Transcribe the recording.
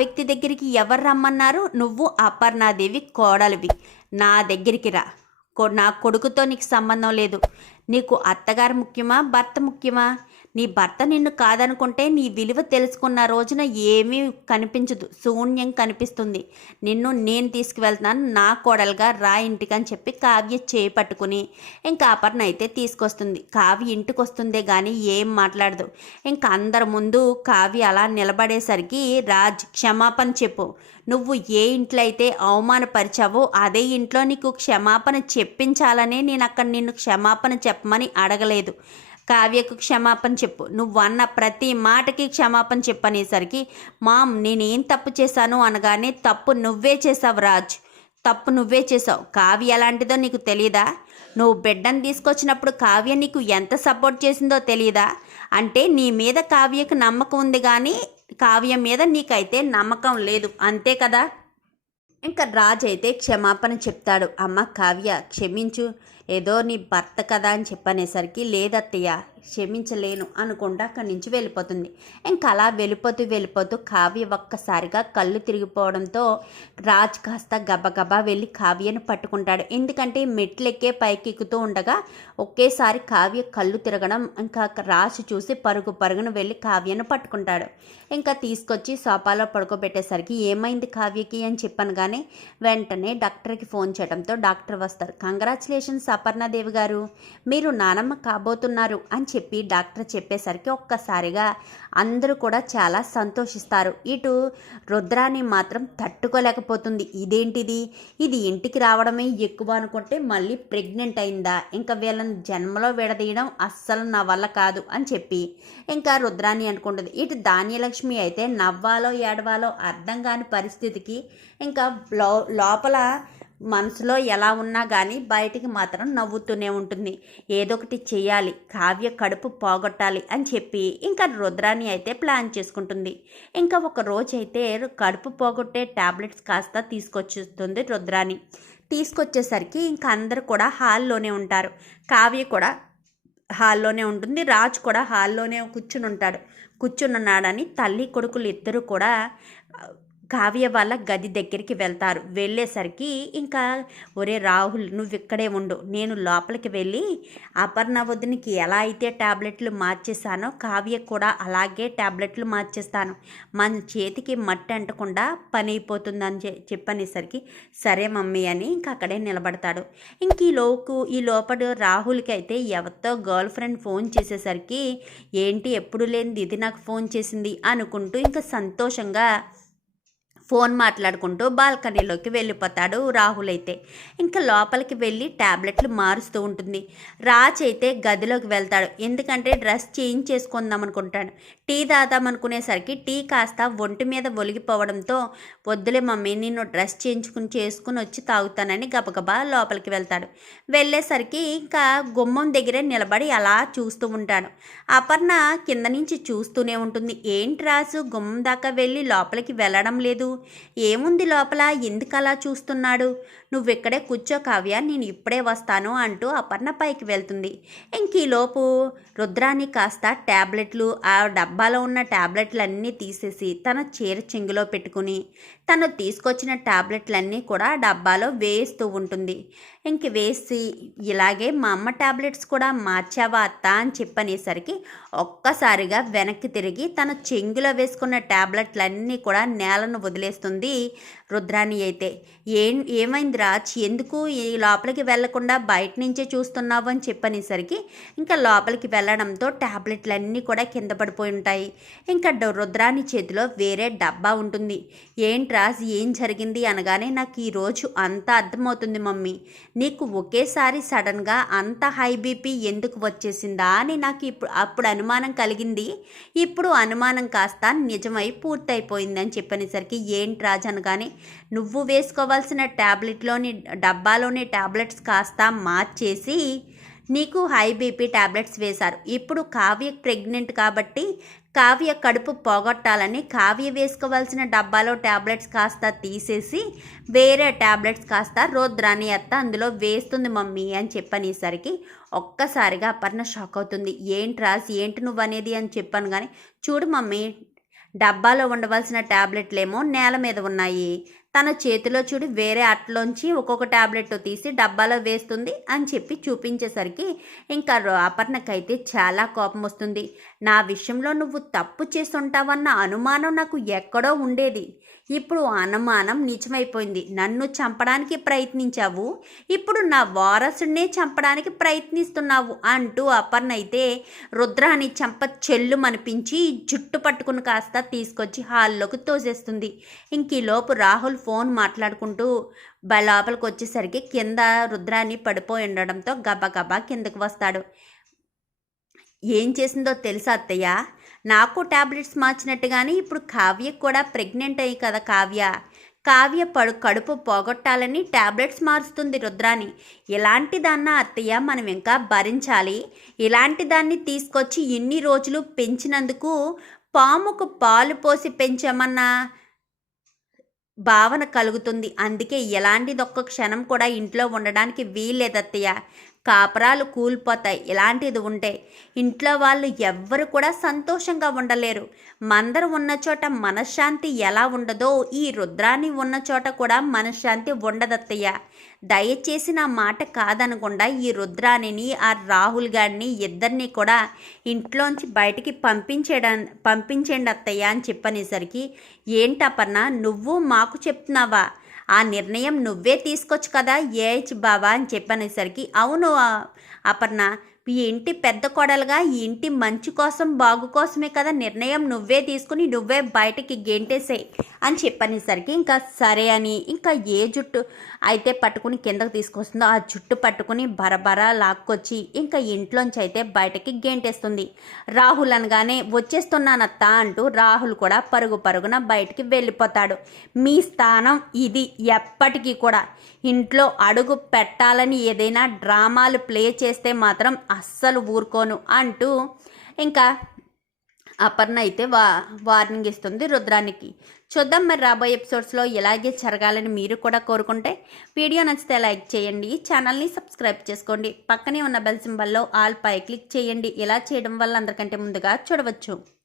వ్యక్తి దగ్గరికి ఎవరు రమ్మన్నారు? నువ్వు అపర్ణాదేవి కోడలివి. నా దగ్గరికి రా. నా కొడుకుతో నీకు సంబంధం లేదు. నీకు అత్తగారు ముఖ్యమా? భర్త ముఖ్యమా? నీ భర్త నిన్ను కాదనుకుంటే నీ విలువ తెలుసుకున్న రోజున ఏమీ కనిపించదు. శూన్యం కనిపిస్తుంది. నిన్ను నేను తీసుకువెళ్తున్నాను. నా కోడలుగా రా ఇంటికి అని చెప్పి కావ్య చేపట్టుకుని ఇంకా అపర్ణ అయితే తీసుకొస్తుంది. కావ్య ఇంటికి వస్తుందే కానీ ఏం మాట్లాడదు. ఇంకా అందరి ముందు కావ్య అలా నిలబడేసరికి రాజ్ క్షమాపణ చెప్పు. నువ్వు ఏ ఇంట్లో అయితే అవమానపరిచావో అదే ఇంట్లో నీకు క్షమాపణ చెప్పించాలనే నేను అక్కడ నిన్ను క్షమాపణ చెప్పమని అడగలేదు. కావ్యకు క్షమాపణ చెప్పు. నువ్వు అన్న ప్రతి మాటకి క్షమాపణ చెప్పనేసరికి మామ్ నేనేం తప్పు చేశాను అనగానే తప్పు నువ్వే చేసావు రాజ్. తప్పు నువ్వే చేసావు కావ్య ఎలాంటిదో నీకు తెలియదా నువ్వు బిడ్డను తీసుకొచ్చినప్పుడు కావ్య నీకు ఎంత సపోర్ట్ చేసిందో తెలియదా అంటే నీ మీద కావ్యకు నమ్మకం ఉంది కానీ కావ్య మీద నీకైతే నమ్మకం లేదు. అంతే కదా? ఇంకా రాజు అయితే క్షమాపణ చెప్తాడు. అమ్మ కావ్య క్షమించు. ఏదో నీ భర్త కదా అని చెప్పనేసరికి లేదత్తయ్య క్షమించలేను అనుకుంటా అక్కడి నుంచి వెళ్ళిపోతుంది. ఇంకా అలా వెళ్ళిపోతూ వెళ్ళిపోతూ కావ్య ఒక్కసారిగా కళ్ళు తిరిగిపోవడంతో రాజ్ కాస్త గబగబా వెళ్ళి కావ్యను పట్టుకుంటాడు. ఎందుకంటే మెట్లెక్కే పైకి ఎక్కుతూ ఉండగా ఒకేసారి కావ్య కళ్ళు తిరగడం ఇంకా రాజు చూసి పరుగు పరుగున వెళ్ళి కావ్యను పట్టుకుంటాడు. ఇంకా తీసుకొచ్చి సోఫాలో పడుకోబెట్టేసరికి ఏమైంది కావ్యకి? అని చెప్పాను కానీ వెంటనే డాక్టర్కి ఫోన్ చేయడంతో డాక్టర్ వస్తారు. కంగ్రాచులేషన్స్ అపర్ణదేవి గారు మీరు నానమ్మ కాబోతున్నారు అని చెప్పి డాక్టర్ చెప్పేసరికి ఒక్కసారిగా అందరూ కూడా చాలా సంతోషిస్తారు. ఇటు రుద్రాన్ని మాత్రం తట్టుకోలేకపోతుంది. ఇదేంటిది? ఇది ఇంటికి రావడమే ఎక్కువ అనుకుంటే మళ్ళీ ప్రెగ్నెంట్ అయిందా? ఇంకా వీళ్ళని జన్మలో విడదీయడం అస్సలు నా వల్ల కాదు అని చెప్పి ఇంకా రుద్రాన్ని అనుకుంటుంది. ఇటు ధాన్యలక్ష్మి అయితే నవ్వాలో ఏడవాలో అర్థం కాని పరిస్థితికి ఇంకా లో లోపల మనసులో ఎలా ఉన్నా కానీ బయటికి మాత్రం నవ్వుతూనే ఉంటుంది. ఏదో ఒకటి చేయాలి కావ్య కడుపు పోగొట్టాలి అని చెప్పి ఇంకా రుద్రాని అయితే ప్లాన్ చేసుకుంటుంది. ఇంకా ఒక రోజు అయితే కడుపు పోగొట్టే ట్యాబ్లెట్స్ కాస్త తీసుకొచ్చేస్తుంది రుద్రాని తీసుకొచ్చేసరికి ఇంకా అందరు కూడా హాల్లోనే ఉంటారు. కావ్య కూడా హాల్లోనే ఉంటుంది రాజ్ కూడా హాల్లోనే కూర్చుని ఉంటాడు. కూర్చుని ఉన్నాడని తల్లి కొడుకులు ఇద్దరు కూడా కావ్య వాళ్ళ గది దగ్గరికి వెళ్తారు. వెళ్ళేసరికి ఇంకా ఒరే రాహుల్ నువ్వు ఇక్కడే ఉండు. నేను లోపలికి వెళ్ళి అపర్ణ వదినికి ఎలా అయితే ట్యాబ్లెట్లు మార్చేసానో కావ్య కూడా అలాగే ట్యాబ్లెట్లు మార్చేస్తాను. మన చేతికి మట్టి అంటకుండా పని అయిపోతుందని చె- చెప్పనేసరికి సరే మమ్మీ అని ఇంకా అక్కడే నిలబడతాడు. ఇంక ఈ లోకు ఈ లోపల రాహుల్కి అయితే ఎవరితో గర్ల్ ఫ్రెండ్ ఫోన్ చేసేసరికి ఏంటి ఎప్పుడు లేనిది? ఇది నాకు ఫోన్ చేసింది అనుకుంటూ ఇంకా సంతోషంగా ఫోన్ మాట్లాడుకుంటూ బాల్కనీలోకి వెళ్ళిపోతాడు రాహుల్ అయితే ఇంకా లోపలికి వెళ్ళి ట్యాబ్లెట్లు మారుస్తూ ఉంటుంది. రాజ్ అయితే గదిలోకి వెళ్తాడు. ఎందుకంటే డ్రెస్ చేంజ్ చేసుకుందాం అనుకుంటాడు టీ తాదామనుకునేసరికి టీ కాస్త ఒంటి మీద ఒలిగిపోవడంతో వద్దులే మమ్మీ నేను డ్రెస్ చేయించుకుని చేసుకుని వచ్చి తాగుతానని గబగబా లోపలికి వెళ్తాడు. వెళ్ళేసరికి ఇంకా గుమ్మం దగ్గరే నిలబడి అలా చూస్తూ ఉంటాడు. అపర్ణ కింద నుంచి చూస్తూనే ఉంటుంది. ఏంటి రాజు గుమ్మం దాకా వెళ్ళి లోపలికి వెళ్ళడం లేదు? ఏముంది లోపల? ఎందుకు అలా చూస్తున్నాడు? నువ్వు ఇక్కడే కూర్చో కావ్య నేను ఇప్పుడే వస్తాను అంటూ అపర్ణ పైకి వెళ్తుంది. ఇంక ఈలోపు రుద్రాన్ని కాస్త ట్యాబ్లెట్లు ఆ డబ్బా డబ్బాలో ఉన్న ట్యాబ్లెట్లన్నీ తీసేసి తన చీర చెంగులో పెట్టుకుని తను తీసుకొచ్చిన ట్యాబ్లెట్లన్నీ కూడా డబ్బాలో వేస్తూ ఉంటుంది. ఇంక వేసి ఇలాగే మా అమ్మ ట్యాబ్లెట్స్ కూడా మార్చావా అత్త అని చెప్పనేసరికి ఒక్కసారిగా వెనక్కి తిరిగి తన చెంగులో వేసుకున్న ట్యాబ్లెట్లన్నీ కూడా నేలను వదిలేస్తుంది రుద్రాణి అయితే. ఏం ఏమైంది రాజ్? ఎందుకు ఈ లోపలికి వెళ్ళకుండా బయట నుంచే చూస్తున్నావు అని చెప్పనేసరికి ఇంకా లోపలికి వెళ్ళడంతో ట్యాబ్లెట్లన్నీ కూడా కింద పడిపోయి ఉంటాయి. ఇంకా డ- చేతిలో వేరే డబ్బా ఉంటుంది. ఏంటి రాజ్ ఏం జరిగింది అనగానే నాకు ఈరోజు అంతా అర్థమవుతుంది మమ్మీ. నీకు ఒకేసారి సడన్గా అంత హై బీపీ ఎందుకు వచ్చేసిందా అని నాకు ఇప్పుడు అప్పుడు అనుమానం కలిగింది. ఇప్పుడు అనుమానం కాస్త నిజమై పూర్తయిపోయిందని చెప్పనేసరికి ఏంటి రాజ్ అనగానే నువ్వు వేసుకోవాల్సిన ట్యాబ్లెట్లోని డబ్బాలోని ట్యాబ్లెట్స్ కాస్త మార్చేసి నీకు హై బీపీ టాబ్లెట్స్ వేశారు. ఇప్పుడు కావ్య ప్రెగ్నెంట్ కాబట్టి కావ్య కడుపు పోగొట్టాలని కావ్య వేసుకోవాల్సిన డబ్బాలో ట్యాబ్లెట్స్ కాస్త తీసేసి వేరే ట్యాబ్లెట్స్ కాస్త రోద్రాని అత్త అందులో వేస్తుంది మమ్మీ అని చెప్పనేసరికి ఒక్కసారిగా అపర్ణ షాక్ అవుతుంది. ఏంటి రాజ్ ఏంటి నువ్వు అనేది అని చెప్పాను కానీ చూడు మమ్మీ డబ్బాలో ఉండవలసిన ట్యాబ్లెట్లేమో నేల మీద ఉన్నాయి. తన చేతిలో చూడి వేరే అట్లోంచి ఒక్కొక్క టాబ్లెట్ తీసి డబ్బాలో వేస్తుంది అని చెప్పి చూపించేసరికి ఇంకా అపర్ణకైతే చాలా కోపం వస్తుంది. నా విషయంలో నువ్వు తప్పు చేస్తుంటావన్న అనుమానం నాకు ఎక్కడో ఉండేది. ఇప్పుడు అనుమానం నిజమైపోయింది. నన్ను చంపడానికి ప్రయత్నించావు. ఇప్పుడు నా వారసుడినే చంపడానికి ప్రయత్నిస్తున్నావు అంటూ అపర్ణ అయితే రుద్రాని చంప చెల్లు మనిపించి జుట్టు పట్టుకుని కాస్త తీసుకొచ్చి హాల్లోకి తోసేస్తుంది. ఇంకీలోపు రాహుల్ ఫోన్ మాట్లాడుకుంటూ లోపలికి వచ్చేసరికి కింద రుద్రాన్ని పడిపోయి ఉండడంతో గబగబా కిందకు వస్తాడు. ఏం చేసిందో తెలుసా అత్తయ్య? నాకు టాబ్లెట్స్ మార్చినట్టుగానే ఇప్పుడు కావ్యకు కూడా ప్రెగ్నెంట్ అయ్యి కదా కావ్య. కావ్య పడు కడుపు పోగొట్టాలని టాబ్లెట్స్ మారుస్తుంది రుద్రాని ఇలాంటి దాన్న అత్తయ్య మనం ఇంకా భరించాలి. ఇలాంటి దాన్ని తీసుకొచ్చి ఇన్ని రోజులు పెంచినందుకు పాముకు పాలు పోసి పెంచామన్న భావన కలుగుతుంది. అందుకే ఎలాంటిది ఒక్క క్షణం కూడా ఇంట్లో ఉండడానికి వీల్లేదత్తయ్య. కాపరాలు కూలిపోతాయి. ఇలాంటిది ఉంటే ఇంట్లో వాళ్ళు ఎవ్వరు కూడా సంతోషంగా ఉండలేరు. మందరు ఉన్న చోట మనశ్శాంతి ఎలా ఉండదో ఈ రుద్రాన్ని ఉన్న చోట కూడా మనశ్శాంతి ఉండదత్తయ్య. దయచేసి నా మాట కాదనకుండా ఈ రుద్రాణిని ఆ రాహుల్ గారిని ఇద్దరిని కూడా ఇంట్లోంచి బయటికి పంపించేయడం పంపించండి అత్తయ్య అని చెప్పనేసరికి ఏంటపర్ణ నువ్వు మాకు చెప్తున్నావా? ఆ నిర్ణయం నువ్వే తీసుకోవచ్చు కదా ఏహెచ్ బాబా అని చెప్పనేసరికి అవును అపర్ణ ఈ ఇంటి పెద్ద కోడలుగా ఈ ఇంటి మంచి కోసం బాగు కోసమే కదా నిర్ణయం నువ్వే తీసుకుని నువ్వే బయటికి గెంటేసేయ్ అని చెప్పనేసరికి ఇంకా సరే అని ఇంకా ఏ జుట్టు అయితే పట్టుకుని కిందకు తీసుకొస్తుందో ఆ జుట్టు పట్టుకుని బరబరా లాక్కొచ్చి ఇంకా ఇంట్లోంచి అయితే బయటకి గెంటేస్తుంది. రాహుల్ అనగానే వచ్చేస్తున్నానత్త అంటూ రాహుల్ కూడా పరుగు పరుగున బయటికి వెళ్ళిపోతాడు. మీ స్థానం ఇది ఎప్పటికీ కూడా. ఇంట్లో అడుగు పెట్టాలని ఏదైనా డ్రామాలు ప్లే చేస్తే మాత్రం అస్సలు ఊరుకోను అంటూ ఇంకా అపర్ణ అయితే వా వార్నింగ్ ఇస్తుంది రుద్రానికి. చూద్దాం మరి రాబోయే ఎపిసోడ్స్లో ఇలాగే జరగాలని మీరు కూడా కోరుకుంటే వీడియో నచ్చితే లైక్ చేయండి ఛానల్ని సబ్స్క్రైబ్ చేసుకోండి పక్కనే ఉన్న బెల్ సింబల్లో ఆల్ పై క్లిక్ చేయండి. ఇలా చేయడం వల్ల అందరికంటే ముందుగా చూడవచ్చు.